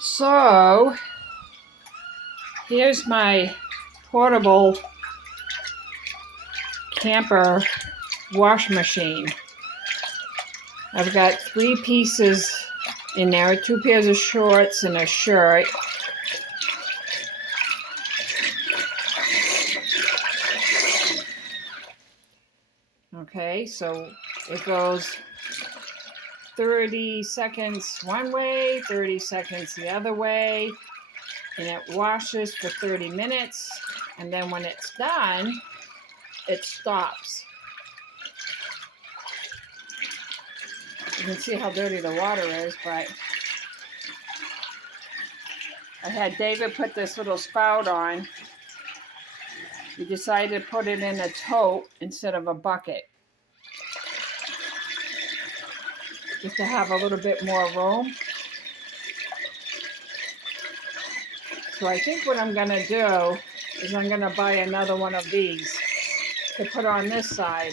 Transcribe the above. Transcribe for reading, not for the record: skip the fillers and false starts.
So here's my portable camper wash machine. I've got 3 pieces in there, 2 pairs of shorts and a shirt. Okay, so it goes 30 seconds one way, 30 seconds the other way, and it washes for 30 minutes, and then when it's done, it stops. You can see how dirty the water is, but I had David put this little spout on. We decided to put it in a tote instead of a bucket, just to have a little bit more room. So I think what I'm gonna do is I'm gonna buy another one of these to put on this side.